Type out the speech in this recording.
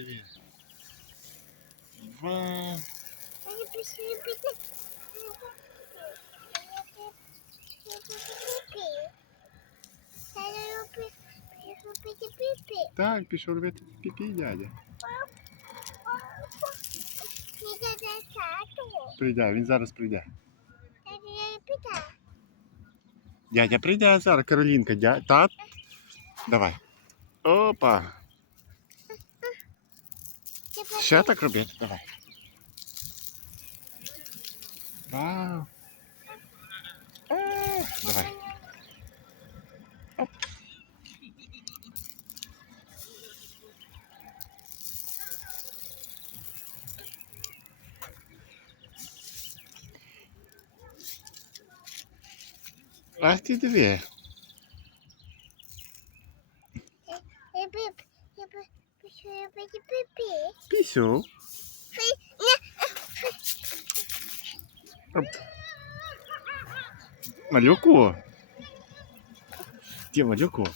диви. Вау. Так, пішов робити піпі, дядя. Прийде, він зараз прийде. Дядя прийде зараз, Каролінка, дядя. Тат. Давай. Опа. Ще так робити? Давай. Вау. Е, Давай. Оп. Ах ти диви. Пісю. Малюку. Где малюку?